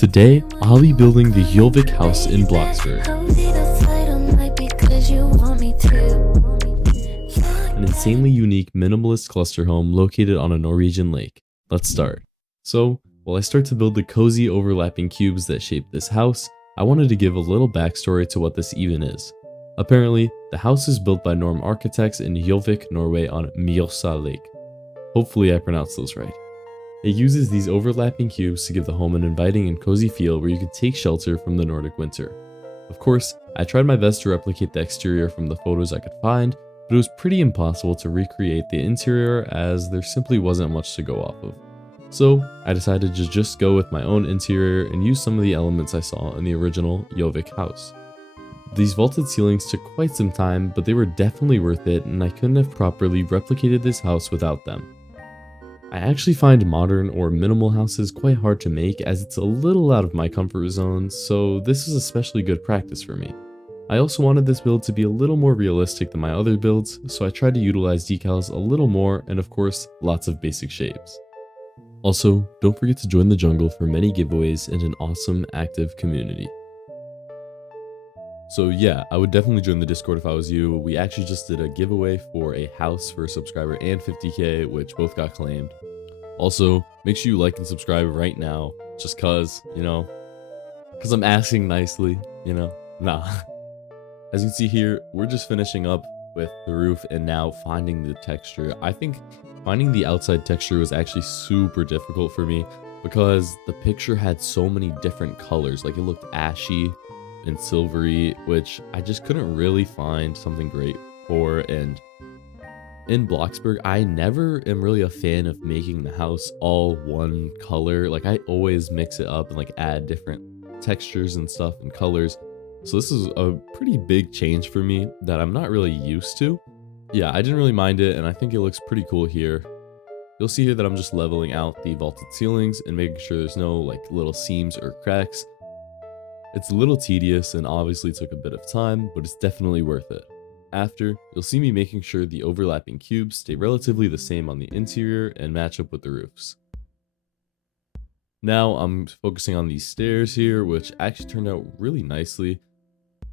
Today, I'll be building the Hjolvik house in Bloxburg, an insanely unique minimalist cluster home located on a Norwegian lake. Let's start. So, while I start to build the cozy overlapping cubes that shape this house, I wanted to give a little backstory to what this even is. Apparently, the house is built by Norm architects in Hjolvik, Norway on Mjøsa Lake. Hopefully I pronounced those right. It uses these overlapping cubes to give the home an inviting and cozy feel where you can take shelter from the Nordic winter. Of course, I tried my best to replicate the exterior from the photos I could find, but it was pretty impossible to recreate the interior as there simply wasn't much to go off of. So, I decided to just go with my own interior and use some of the elements I saw in the original Hjolvik house. These vaulted ceilings took quite some time, but they were definitely worth it, and I couldn't have properly replicated this house without them. I actually find modern or minimal houses quite hard to make as it's a little out of my comfort zone, so this is especially good practice for me. I also wanted this build to be a little more realistic than my other builds, so I tried to utilize decals a little more and of course, lots of basic shapes. Also, don't forget to join the jungle for many giveaways and an awesome active community. So yeah, I would definitely join the Discord if I was you. We actually just did a giveaway for a house for a subscriber and 50k, which both got claimed. Also, make sure you like and subscribe right now, just cause I'm asking nicely, Nah. As you can see here, we're just finishing up with the roof and now finding the texture. I think finding the outside texture was actually super difficult for me because the picture had so many different colors. Like it looked ashy and silvery, which I just couldn't really find something great for. And in Bloxburg, I never am really a fan of making the house all one color. Like I always mix it up and like add different textures and stuff and colors. So this is a pretty big change for me that I'm not really used to. Yeah, I didn't really mind it and I think it looks pretty cool here. You'll see here that I'm just leveling out the vaulted ceilings and making sure there's no like little seams or cracks. It's a little tedious and obviously took a bit of time, but it's definitely worth it. After, you'll see me making sure the overlapping cubes stay relatively the same on the interior and match up with the roofs. Now I'm focusing on these stairs here, which actually turned out really nicely.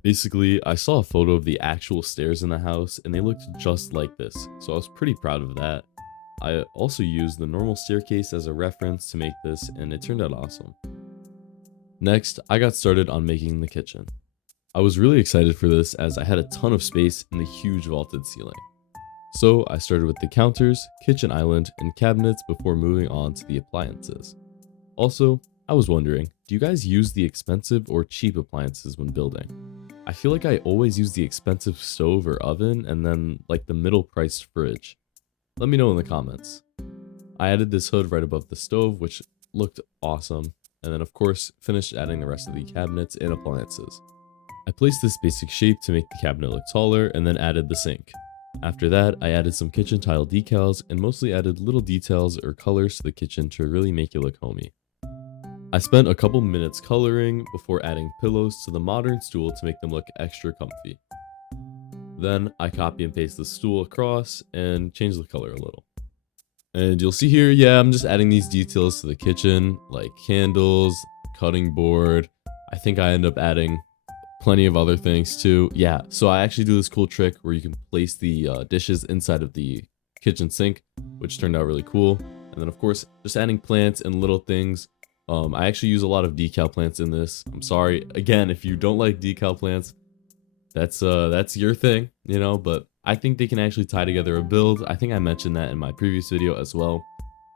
Basically, I saw a photo of the actual stairs in the house and they looked just like this, so I was pretty proud of that. I also used the normal staircase as a reference to make this and it turned out awesome. Next, I got started on making the kitchen. I was really excited for this as I had a ton of space in the huge vaulted ceiling. So I started with the counters, kitchen island, and cabinets before moving on to the appliances. Also, I was wondering, do you guys use the expensive or cheap appliances when building? I feel like I always use the expensive stove or oven and then like the middle priced fridge. Let me know in the comments. I added this hood right above the stove, which looked awesome. And then of course, finished adding the rest of the cabinets and appliances. I placed this basic shape to make the cabinet look taller and then added the sink. After that, I added some kitchen tile decals and mostly added little details or colors to the kitchen to really make it look homey. I spent a couple minutes coloring before adding pillows to the modern stool to make them look extra comfy. Then I copy and paste the stool across and change the color a little. And you'll see here, yeah, I'm just adding these details to the kitchen, like candles, cutting board. I think I end up adding plenty of other things too. Yeah, so I actually do this cool trick where you can place the dishes inside of the kitchen sink, which turned out really cool. And then of course, just adding plants and little things. I actually use a lot of decal plants in this. I'm sorry, again, if you don't like decal plants, that's your thing, but I think they can actually tie together a build. I think I mentioned that in my previous video as well.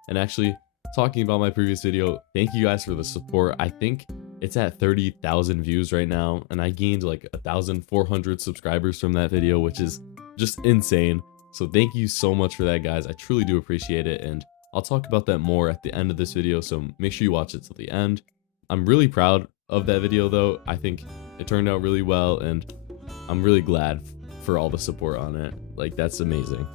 And actually, talking about my previous video, thank you guys for the support. I think it's at 30,000 views right now, and I gained like 1,400 subscribers from that video, which is just insane. So thank you so much for that, guys. I truly do appreciate it, and I'll talk about that more at the end of this video, so make sure you watch it till the end. I'm really proud of that video though. I think it turned out really well, and I'm really glad for all the support on it. Like, that's amazing.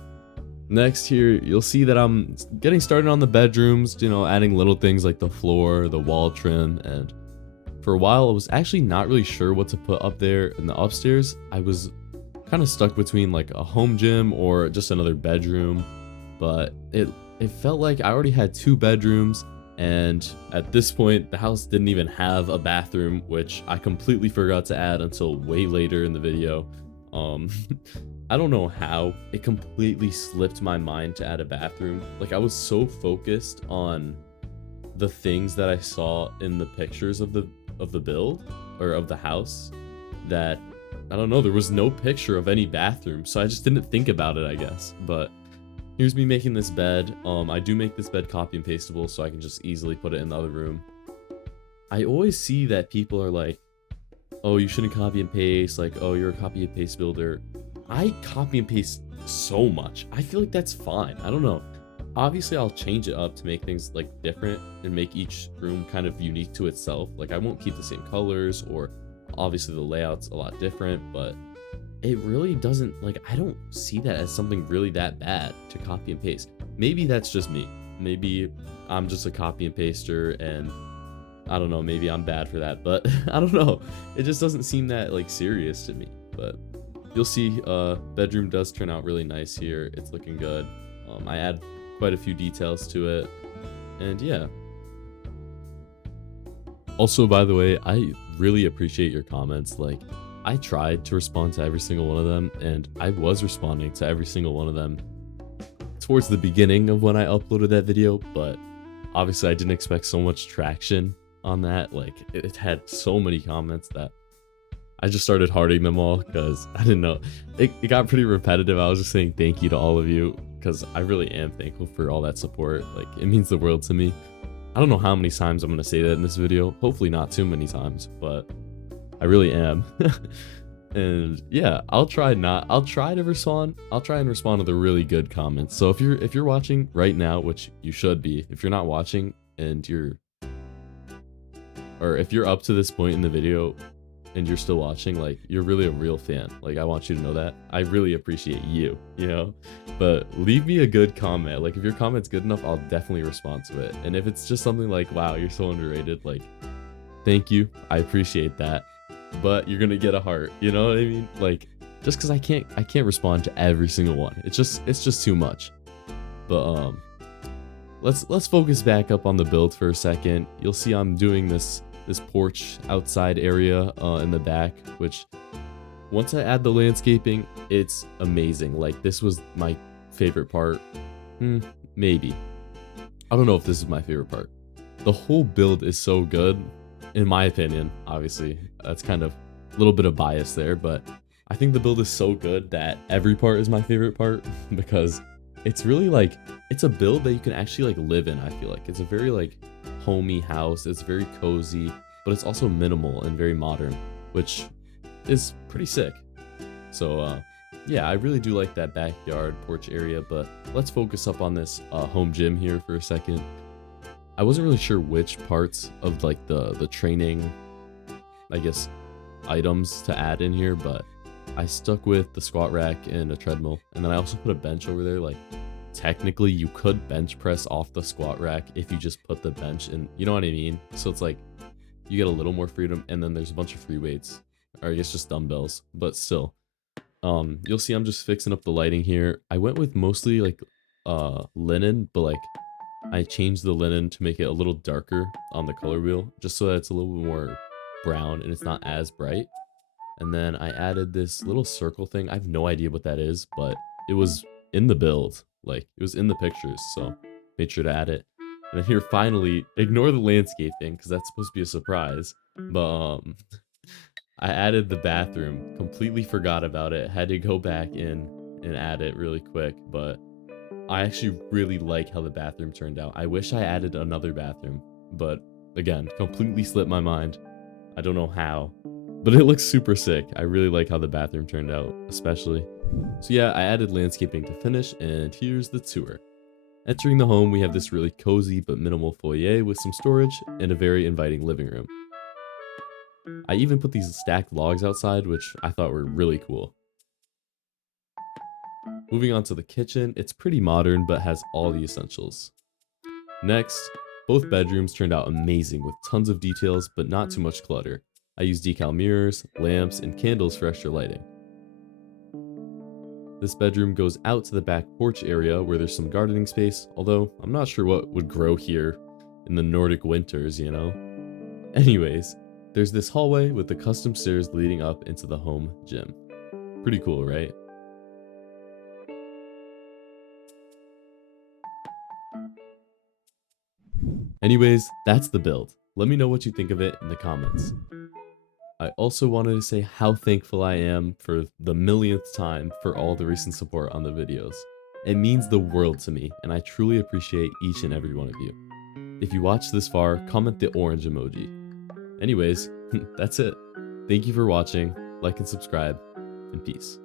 Next here, you'll see that I'm getting started on the bedrooms, adding little things like the floor, the wall trim, and for a while I was actually not really sure what to put up there in the upstairs. I was kind of stuck between like a home gym or just another bedroom, but it felt like I already had two bedrooms And at this point, the house didn't even have a bathroom, which I completely forgot to add until way later in the video. Um, I don't know how it completely slipped my mind to add a bathroom. Like, I was so focused on the things that I saw in the pictures of the build or of the house that I don't know, there was no picture of any bathroom, so I just didn't think about it, I guess. But here's me making this bed. I do make this bed copy and pasteable, so I can just easily put it in the other room. I always see that people are like, oh, you shouldn't copy and paste, like, oh, you're a copy and paste builder. I copy and paste so much. I feel like that's fine. I don't know. Obviously, I'll change it up to make things like different and make each room kind of unique to itself. Like, I won't keep the same colors, or obviously the layout's a lot different, but it really doesn't, like, I don't see that as something really that bad to copy and paste. Maybe that's just me. Maybe I'm just a copy and paster, and I don't know, maybe I'm bad for that, but I don't know. It just doesn't seem that, like, serious to me. But you'll see, bedroom does turn out really nice here. It's looking good. I add quite a few details to it, and yeah. Also, by the way, I really appreciate your comments. Like, I tried to respond to every single one of them, and I was responding to every single one of them towards the beginning of when I uploaded that video, but obviously I didn't expect so much traction on that. Like, it had so many comments that I just started hearting them all because I didn't know. It got pretty repetitive. I was just saying thank you to all of you because I really am thankful for all that support. Like, it means the world to me. I don't know how many times I'm going to say that in this video. Hopefully not too many times, but I really am. And yeah, I'll try to respond. I'll try and respond to the really good comments. So if you're watching right now, which you should be, if you're not watching and if you're up to this point in the video and you're still watching, like, you're really a real fan. Like, I want you to know that. I really appreciate you, you know? But leave me a good comment. Like, if your comment's good enough, I'll definitely respond to it. And if it's just something like, wow, you're so underrated, like, thank you. I appreciate that. But you're gonna get a heart, you know what I mean? Like, just because I can't respond to every single one. It's just too much. But let's focus back up on the build for a second. You'll see I'm doing this porch outside area in the back, which once I add the landscaping, it's amazing. Like, this was my favorite part. Maybe. I don't know if this is my favorite part. The whole build is so good, in my opinion. Obviously, that's kind of a little bit of bias there, but I think the build is so good that every part is my favorite part because it's really like, it's a build that you can actually like live in. I feel like it's a very like homey house. It's very cozy, but it's also minimal and very modern, which is pretty sick. So yeah, I really do like that backyard porch area, but let's focus up on this home gym here for a second. I wasn't really sure which parts of like the training, I guess, items to add in here, but I stuck with the squat rack and a treadmill, and then I also put a bench over there. Like, technically you could bench press off the squat rack if you just put the bench in, you know what I mean? So it's like you get a little more freedom, and then there's a bunch of free weights, or I guess just dumbbells, but still. You'll see I'm just fixing up the lighting here. I went with mostly like linen, but like I changed the linen to make it a little darker on the color wheel, just so that it's a little bit more brown and it's not as bright. And then I added this little circle thing. I have no idea what that is, but it was in the build. Like, it was in the pictures, so made sure to add it. And then here, finally, ignore the landscaping, because that's supposed to be a surprise. But I added the bathroom. Completely forgot about it. Had to go back in and add it really quick, but I actually really like how the bathroom turned out. I wish I added another bathroom, but again, completely slipped my mind. I don't know how, but it looks super sick. I really like how the bathroom turned out, especially. So yeah, I added landscaping to finish, and here's the tour. Entering the home, we have this really cozy but minimal foyer with some storage and a very inviting living room. I even put these stacked logs outside, which I thought were really cool. Moving on to the kitchen, it's pretty modern but has all the essentials. Next, both bedrooms turned out amazing with tons of details but not too much clutter. I used decal mirrors, lamps, and candles for extra lighting. This bedroom goes out to the back porch area where there's some gardening space, although I'm not sure what would grow here. in the Nordic winters, you know? Anyways, there's this hallway with the custom stairs leading up into the home gym. Pretty cool, right? Anyways, that's the build. Let me know what you think of it in the comments. I also wanted to say how thankful I am for the millionth time for all the recent support on the videos. It means the world to me, and I truly appreciate each and every one of you. If you watched this far, comment the orange emoji. Anyways, that's it. Thank you for watching, like and subscribe, and peace.